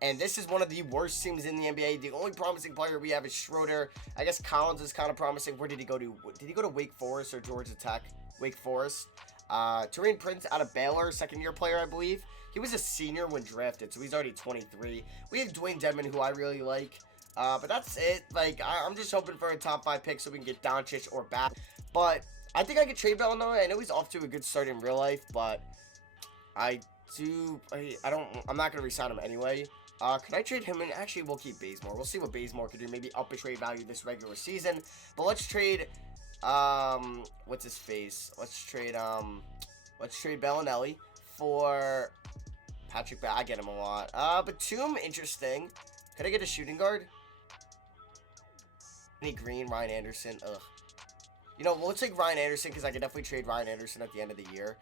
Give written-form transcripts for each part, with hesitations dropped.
And this is one of the worst teams in the NBA. The only promising player we have is Schroeder. I guess Collins is kind of promising. Where did he go to? Did he go to Wake Forest or Georgia Tech? Wake Forest. Taurean Prince out of Baylor, second-year player, I believe. He was a senior when drafted, so he's already 23. We have Dwayne Dedmon, who I really like. But that's it. Like, I'm just hoping for a top 5 pick so we can get Doncic or back. But I think I could trade Bellinelli. I know he's off to a good start in real life, but I'm not going to re-sign him anyway. Can I trade him? And actually, we'll keep Bazemore. We'll see what Bazemore could do. Maybe up his trade value this regular season. But let's trade, what's his face? Let's trade Bellinelli for Patrick. I get him a lot. Batum, interesting. Could I get a shooting guard? Any Green, Ryan Anderson. Ugh. You know, we'll take Ryan Anderson because I could definitely trade Ryan Anderson at the end of the year.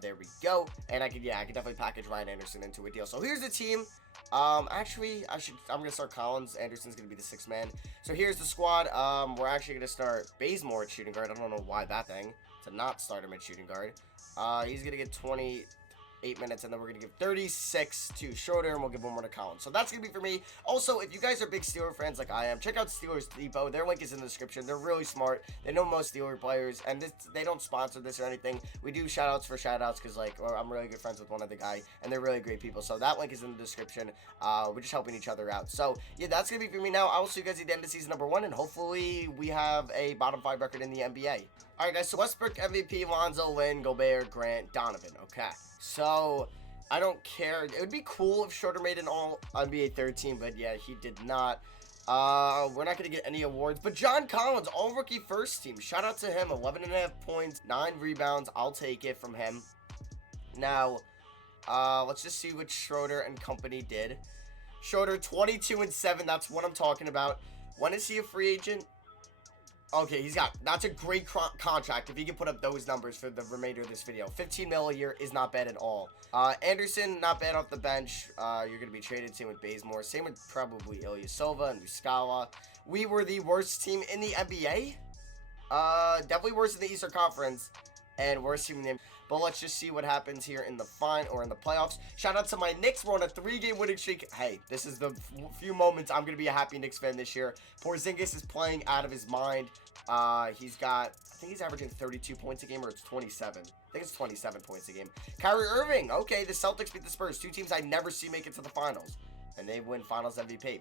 There we go. And I could definitely package Ryan Anderson into a deal. So here's the team. Actually, I'm gonna start Collins. Anderson's gonna be the 6th man. So here's the squad. We're actually gonna start Bazemore at shooting guard. I don't know why that thing to not start him at shooting guard. He's gonna get 28 minutes, and then we're gonna give 36 to Schroeder, and we'll give 1 more to Collins. So that's gonna be for me. Also, if you guys are big Steeler fans like I am, check out Steelers Depot. Their link is in the description. They're really smart. They know most Steeler players, and they don't sponsor this or anything. We do shout-outs for shout-outs because, like, I'm really good friends with one other guy, and they're really great people. So that link is in the description. We're just helping each other out. So, yeah, that's gonna be for me now. I will see you guys at the end of season number 1, and hopefully we have a bottom 5 record in the NBA. Alright, guys, so Westbrook, MVP, Lonzo, Lynn, Gobert, Grant, Donovan. Okay, so I don't care. It would be cool if Schroeder made an all-NBA 3rd team, but yeah, he did not. We're not going to get any awards, but John Collins, all-rookie 1st team. Shout out to him, 11.5 points, 9 rebounds. I'll take it from him. Now, let's just see what Schroeder and company did. Schroeder, 22-7. That's what I'm talking about. When is he a free agent? Okay, that's a great contract if he can put up those numbers for the remainder of this video. 15 mil a year is not bad at all. Anderson, not bad off the bench. You're going to be traded. Same with Bazemore. Same with probably Ilyasova and Muscala. We were the worst team in the NBA. Definitely worse in the Eastern Conference. And worst team in the But let's just see what happens here in the playoffs. Shout out to my Knicks. We're on a 3-game winning streak. Hey, this is the few moments I'm going to be a happy Knicks fan this year. Porzingis is playing out of his mind. I think he's averaging 32 points a game, or it's 27. I think it's 27 points a game. Kyrie Irving. Okay, the Celtics beat the Spurs. 2 teams I never see make it to the finals. And they win finals MVP.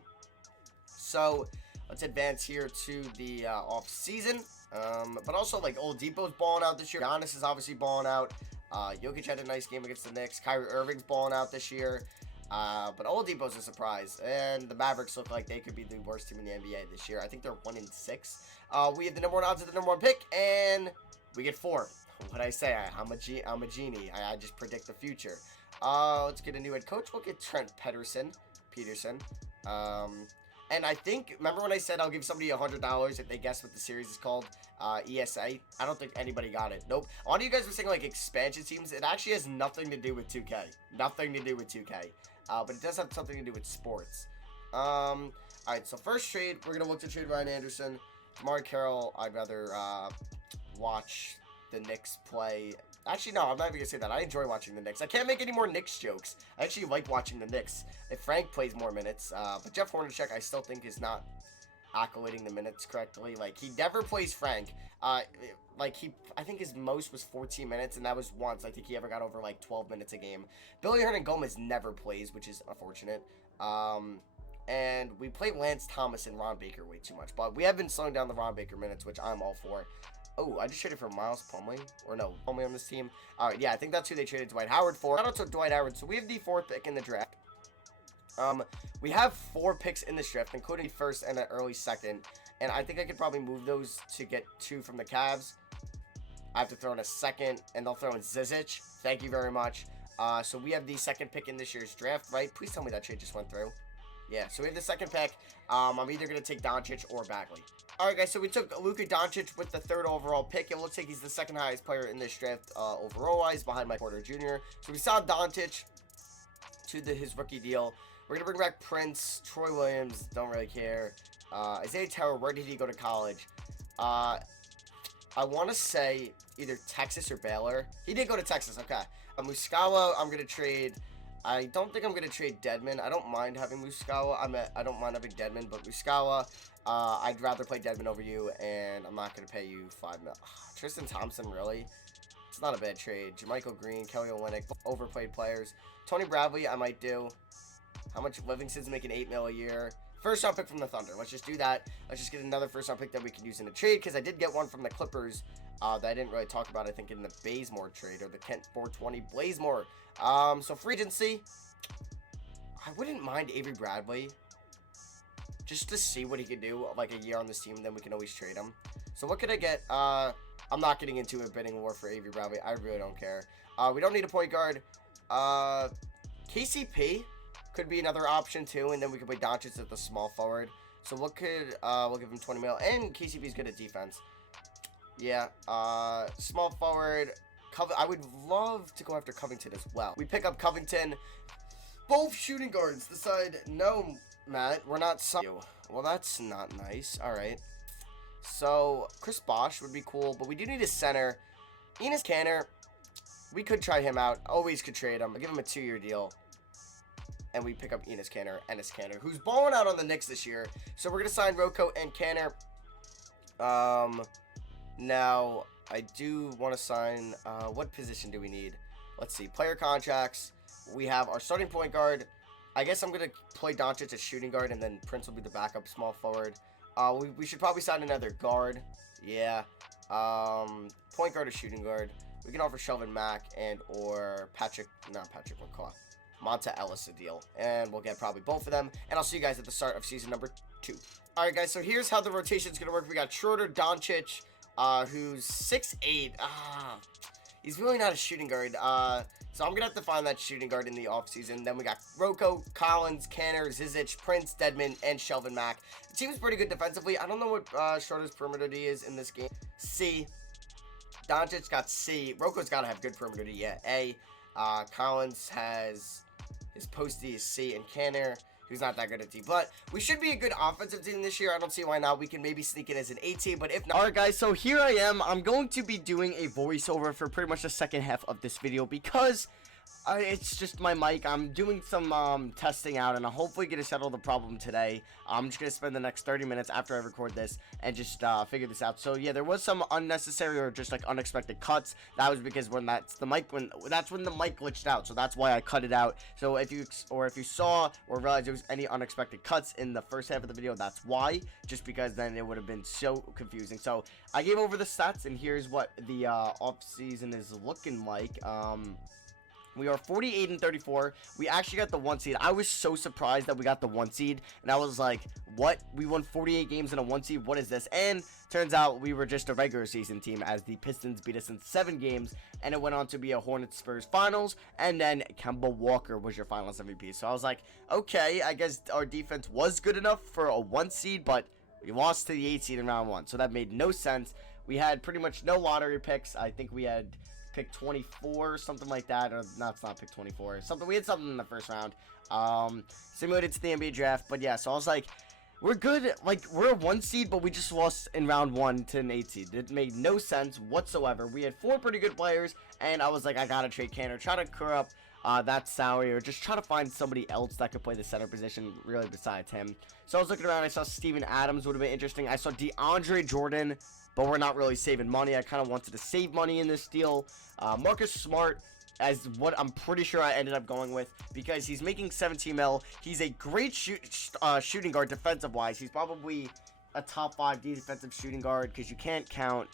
So, let's advance here to the off-season. But also, like, Oladipo's balling out this year. Giannis is obviously balling out. Jokic had a nice game against the Knicks. Kyrie Irving's balling out this year. But Oladipo's a surprise. And the Mavericks look like they could be the worst team in the NBA this year. I think they're 1-6. We have the number 1 odds of the number 1 pick, and we get 4. What'd I say? I'm a genie. I just predict the future. Let's get a new head coach. We'll get Trent Peterson. And I think, remember when I said I'll give somebody $100 if they guess what the series is called? ESA. I don't think anybody got it. Nope. A lot of you guys were saying, like, expansion teams. It actually has nothing to do with 2K. Nothing to do with 2K. But it does have something to do with sports. Alright, so first trade, we're going to look to trade Ryan Anderson. Mark Carroll, I'd rather watch the Knicks play. Actually, no, I'm not even going to say that. I enjoy watching the Knicks. I can't make any more Knicks jokes. I actually like watching the Knicks. If Frank plays more minutes. But Jeff Hornacek, I still think, is not accolading the minutes correctly. Like, he never plays Frank. I think his most was 14 minutes, and that was once. I think he ever got over, like, 12 minutes a game. Billy Hernangomez never plays, which is unfortunate. And we play Lance Thomas and Ron Baker way too much. But we have been slowing down the Ron Baker minutes, which I'm all for. Oh, I just traded for Miles Plumlee. Or no, Plumlee on this team. Alright, yeah, I think that's who they traded Dwight Howard for. Shout out to Dwight Howard. So we have the 4th pick in the draft. We have 4 picks in this draft, including the 1st and an early 2nd. And I think I could probably move those to get 2 from the Cavs. I have to throw in a 2nd, and they'll throw in Zizic. Thank you very much. So we have the 2nd pick in this year's draft, right? Please tell me that trade just went through. Yeah, so we have the 2nd pick. I'm either going to take Doncic or Bagley. Alright, guys, so we took Luka Doncic with the 3rd overall pick. It looks like he's the 2nd highest player in this draft overall-wise, behind Mike Porter Jr. So we saw Doncic to his rookie deal. We're going to bring back Prince, Troy Williams, don't really care. Isaiah Tower, where did he go to college? I want to say either Texas or Baylor. He did go to Texas, okay. Muscala, I'm going to trade I don't think I'm going to trade Dedmon. I don't mind having Muscala. I don't mind having Dedmon, but Muscala, I'd rather play Dedmon over you, and I'm not going to pay you $5 million. Tristan Thompson, really? It's not a bad trade. Jermichael Green, Kelly Olynyk, overplayed players. Tony Bradley, I might do. How much? Livingston's making $8 million a year. First round pick from the Thunder. Let's just do that. Let's just get another first round pick that we can use in a trade, because I did get one from the Clippers that I didn't really talk about, I think, in the Bazemore trade, or the Kent 420 Blazemore. So free agency, I wouldn't mind Avery Bradley, just to see what he could do, like a year on this team, then we can always trade him. So what could I get? I'm not getting into a bidding war for Avery Bradley. I really don't care. We don't need a point guard. KCP could be another option too, and then we could play Doncic at the small forward. So what could, we'll give him 20 mil, and KCP's good at defense. Yeah, small forward. I would love to go after Covington as well. We pick up Covington. Both shooting guards decide, no, Matt, we're not you. Well, that's not nice. All right. So, Chris Bosh would be cool, but we do need a center. Enes Kanter, we could try him out. Always could trade him. I'll give him a 2-year deal. And we pick up Enes Kanter, who's balling out on the Knicks this year. So, we're going to sign Rocco and Kanter. Now, I do want to sign, what position do we need? Let's see, player contracts. We have our starting point guard. I guess I'm going to play Doncic as shooting guard, and then Prince will be the backup small forward. We should probably sign another guard. Yeah. Point guard or shooting guard. We can offer Shelvin Mack or Monta Ellis a deal. And we'll get probably both of them. And I'll see you guys at the start of season number 2. All right, guys, so here's how the rotation is going to work. We got Schroeder, Doncic, who's 6'8". He's really not a shooting guard. So I'm going to have to find that shooting guard in the offseason. Then we got Rocco, Collins, Kanter, Zizic, Prince, Dedmon, and Shelvin Mack. The team is pretty good defensively. I don't know what Schroeder's perimeter D is in this game. C. Doncic got C. Rocco's got to have good perimeter D. Yeah, A. Collins has his post D is C. And Kanter, who's not that good at D. But we should be a good offensive team this year. I don't see why not. We can maybe sneak in as an A team, but if not... Alright, guys, so here I am. I'm going to be doing a voiceover for pretty much the second half of this video because... it's just my mic. I'm doing some testing out, and I'm hopefully going to settle the problem today. I'm just going to spend the next 30 minutes after I record this and just figure this out. So yeah, there was some unnecessary or just like unexpected cuts. That was because that's when the mic glitched out. So that's why I cut it out. So if you saw or realized there was any unexpected cuts in the first half of the video, that's why. Just because then it would have been so confusing. So I gave over the stats, and here's what the off season is looking like. We are 48-34. We actually got the 1 seed. I was so surprised that we got the 1 seed. And I was like, what? We won 48 games in a 1 seed? What is this? And turns out we were just a regular season team as the Pistons beat us in 7 games. And it went on to be a Hornets Spurs finals. And then Kemba Walker was your finals MVP. So I was like, okay, I guess our defense was good enough for a 1 seed. But we lost to the 8 seed in round 1. So that made no sense. We had pretty much no lottery picks. I think we had... pick 24, something like that, or no, it's not pick 24, something, we had something in the first round, simulated to the NBA draft, but yeah, so I was like, we're good, like, we're a 1 seed, but we just lost in round 1 to an 8 seed. It made no sense whatsoever. We had 4 pretty good players, and I was like, I gotta trade Kanter, try to clear up that salary, or just try to find somebody else that could play the center position, really, besides him. So I was looking around, I saw Steven Adams would have been interesting, I saw DeAndre Jordan, but we're not really saving money. I kind of wanted to save money in this deal. Marcus Smart, as what I'm pretty sure I ended up going with, because he's making 17 mil. He's a great shooting guard defensive-wise. He's probably a top 5 defensive shooting guard, because you can't count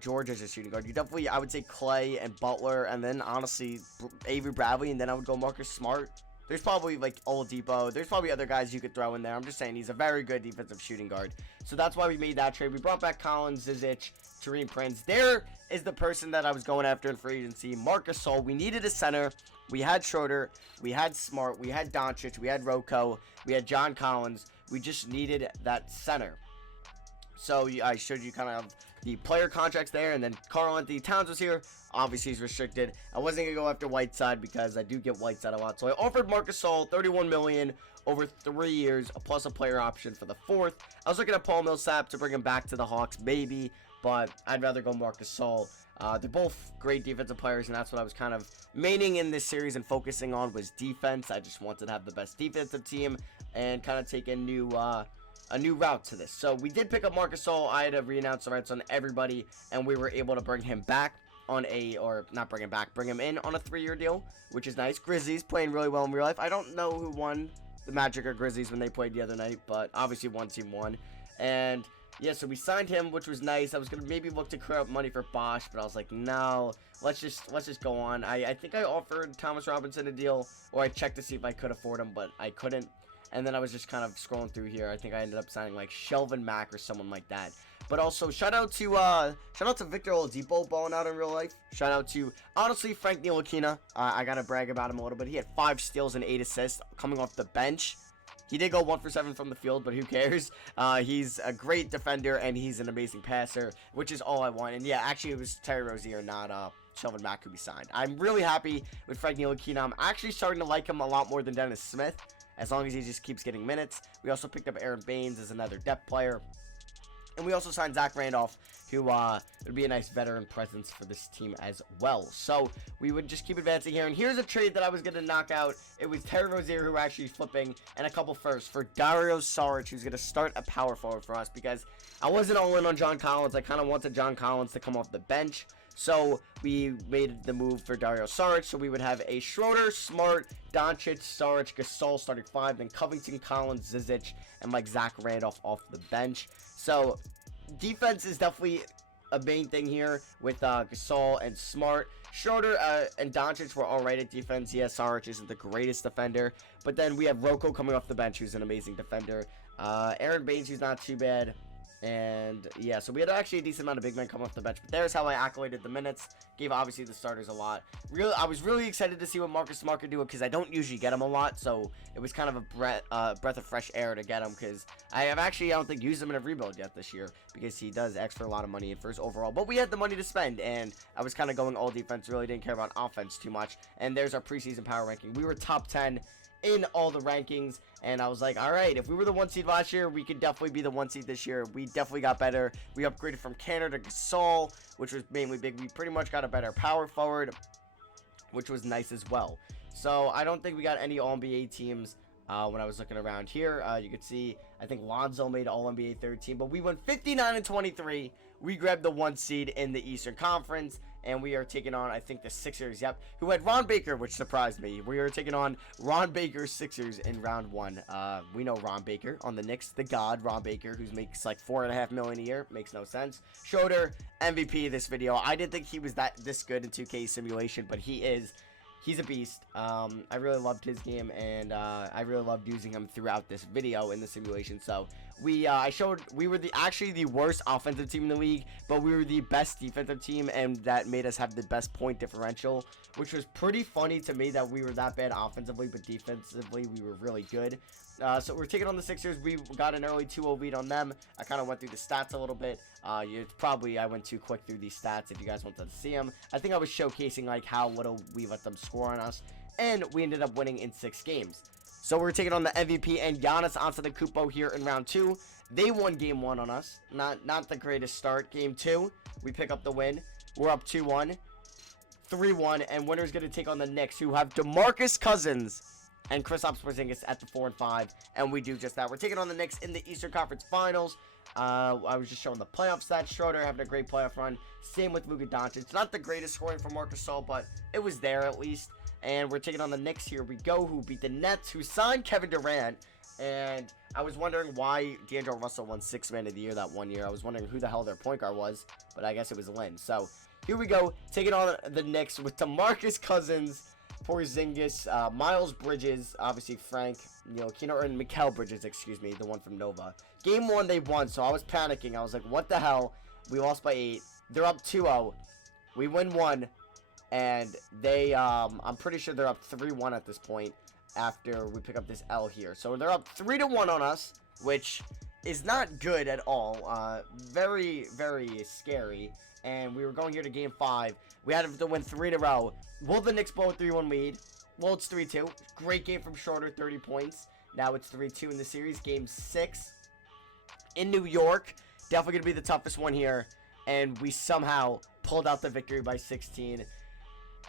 George as a shooting guard. You definitely, I would say Clay and Butler, and then honestly Avery Bradley, and then I would go Marcus Smart. There's probably, like, Oladipo. There's probably other guys you could throw in there. I'm just saying he's a very good defensive shooting guard. So that's why we made that trade. We brought back Collins, Zizic, Taurean Prince. There is the person that I was going after in free agency, Marc Gasol. We needed a center. We had Schroeder. We had Smart. We had Doncic. We had Rocco. We had John Collins. We just needed that center. So I showed you kind of the player contracts there, and then Karl-Anthony Towns was here. Obviously, he's restricted. I wasn't going to go after Whiteside because I do get Whiteside a lot. So I offered Marc Gasol $31 million over 3 years, plus a player option for the 4th. I was looking at Paul Millsap to bring him back to the Hawks, maybe, but I'd rather go Marc Gasol. They're both great defensive players, and that's what I was kind of maining in this series and focusing on was defense. I just wanted to have the best defensive team and kind of take a new route to this. So we did pick up Marcus Gasol. I had to re-announce the rights on everybody, and we were able to bring him back on bring him in on a 3-year deal, which is nice. Grizzlies playing really well in real life. I don't know who won, the Magic or Grizzlies, when they played the other night, but obviously one team won. And yeah, so we signed him, which was nice. I was gonna maybe look to clear up money for Bosch, but I was like, no, let's just go on. I think I offered Thomas Robinson a deal, or I checked to see if I could afford him, but I couldn't. And then I was just kind of scrolling through here. I think I ended up signing like Shelvin Mack or someone like that. But also shout out to Victor Oladipo balling out in real life. Shout out to honestly Frank Ntilikina. I gotta brag about him a little bit. He had 5 steals and 8 assists coming off the bench. He did go 1 for 7 from the field, but who cares? He's a great defender and he's an amazing passer, which is all I want. And yeah, actually it was Terry Rozier, not Shelvin Mack, who we signed. I'm really happy with Frank Ntilikina. I'm actually starting to like him a lot more than Dennis Smith, as long as he just keeps getting minutes. We also picked up Aaron Baines as another depth player. And we also signed Zach Randolph, who would be a nice veteran presence for this team as well. So we would just keep advancing here. And here's a trade that I was going to knock out. It was Terry Rozier who actually flipping, and a couple firsts for Dario Saric, who's going to start a power forward for us, because I wasn't all in on John Collins. I kind of wanted John Collins to come off the bench. So we made the move for Dario Saric, so we would have a Schroeder, Smart, Doncic, Saric, Gasol starting 5, then Covington, Collins, Zizic, and like Zach Randolph off the bench. So defense is definitely a main thing here with Gasol and Smart. Schroeder and Doncic were alright at defense. Yes, Saric isn't the greatest defender, but then we have Rocco coming off the bench, who's an amazing defender. Aaron Baines, who's not too bad. And yeah, so we had actually a decent amount of big men come off the bench, but there's how I accoladed the minutes. Gave obviously the starters a lot. I was really excited to see what Marcus Smart could do, because I don't usually get him a lot, so it was kind of a breath of fresh air to get him, because I don't think used him in a rebuild yet this year, because he does extra a lot of money for his overall. But we had the money to spend, and I was kind of going all defense, really didn't care about offense too much. And there's our preseason power ranking. We were top 10 in all the rankings, and I was like, all right, if we were the 1 seed last year, we could definitely be the 1 seed this year. We definitely got better. We upgraded from Canner to Gasol, which was mainly big. We pretty much got a better power forward, which was nice as well. So I don't think we got any All-NBA teams when I was looking around here. You could see, I think Lonzo made All-NBA 3rd team, but we went 59-23. We grabbed the 1 seed in the Eastern Conference, and we are taking on, I think, the Sixers, who had Ron Baker, which surprised me. We are taking on Ron Baker's Sixers in round 1. We know Ron Baker on the Knicks, the god Ron Baker, who makes like $4.5 million a year. Makes no sense. Schroeder, MVP of this video. I didn't think he was this good in 2K simulation, but he is. He's a beast. I really loved his game, and I really loved using him throughout this video in the simulation. So we were actually the worst offensive team in the league, but we were the best defensive team, and that made us have the best point differential, which was pretty funny to me that we were that bad offensively, but defensively we were really good. So we're taking on the Sixers. We got an early 2-0 lead on them. I kind of went through the stats a little bit. I went too quick through these stats if you guys wanted to see them. I think I was showcasing like how little we let them score on us, and we ended up winning in 6 games. So we're taking on the MVP and Giannis Antetokounmpo here in round 2. They won game 1 on us. Not the greatest start. Game 2, we pick up the win. We're up 2-1, 3-1, and winner's going to take on the Knicks, who have DeMarcus Cousins and Kristaps Porzingis at the 4 and 5, and we do just that. We're taking on the Knicks in the Eastern Conference Finals. I was just showing the playoff stats. Schroeder having a great playoff run. Same with Luka Doncic. Not the greatest scoring for Marcus Gasol, but it was there at least. And we're taking on the Knicks here. We go, who beat the Nets, who signed Kevin Durant. And I was wondering why D'Angelo Russell won 6th Man of the Year that one year. I was wondering who the hell their point guard was, but I guess it was Lynn. So here we go, taking on the Knicks with DeMarcus Cousins, Porzingis, Miles Bridges, obviously Frank, Ntilikina, and Mikal Bridges, excuse me, the one from Nova. Game 1, they won, so I was panicking. I was like, what the hell? We lost by 8. They're up 2-0. We win 1, and they, I'm pretty sure they're up 3-1 at this point after we pick up this L here. So they're up 3-1 on us, which is not good at all. Very, very scary. And we were going here to game 5. We had to win 3 in a row. Will the Knicks blow a 3-1 lead? Well, it's 3-2. Great game from Schroeder, 30 points. Now it's 3-2 in the series. Game 6 in New York. Definitely going to be the toughest one here. And we somehow pulled out the victory by 16.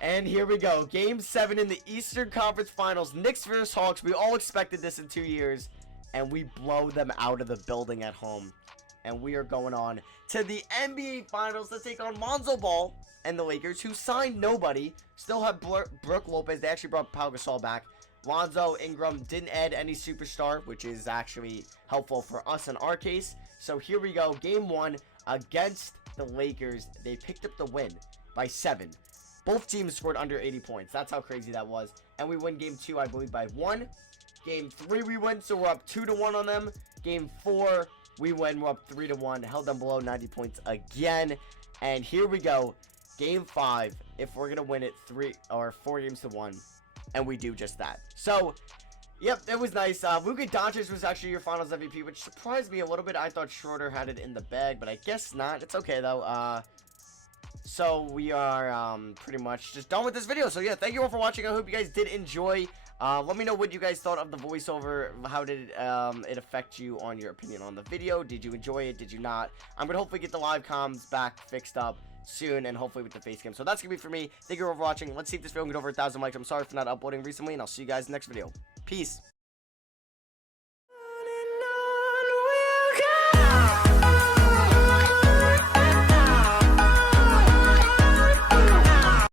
And here we go. Game 7 in the Eastern Conference Finals. Knicks versus Hawks. We all expected this in 2 years. And we blow them out of the building at home. And we are going on to the NBA Finals to take on Lonzo Ball and the Lakers, who signed nobody. Still have Brook Lopez. They actually brought Pau Gasol back. Lonzo, Ingram didn't add any superstar, which is actually helpful for us in our case. So here we go. Game 1 against the Lakers. They picked up the win by 7. Both teams scored under 80 points. That's how crazy that was. And we win Game 2, I believe, by 1. Game 3 we win, so we're up 2-1 on them. Game 4 we win, we're up 3-1. Held them below 90 points again. And here we go. Game 5, if we're going to win it 4 games to 1. And we do just that. So, yep, it was nice. Luka Doncic was actually your Finals MVP, which surprised me a little bit. I thought Schroeder had it in the bag, but I guess not. It's okay, though. So, we are pretty much just done with this video. So, yeah, thank you all for watching. I hope you guys did enjoy. Let me know what you guys thought of the voiceover. How did it affect you on your opinion on the video? Did you enjoy it? Did you not? I'm going to hopefully get the live comms back fixed up soon, and hopefully with the face cam. So that's gonna be for me. Thank you all for watching. Let's see if this video can get over 1,000 likes. I'm sorry for not uploading recently, and I'll see you guys in the next video. Peace.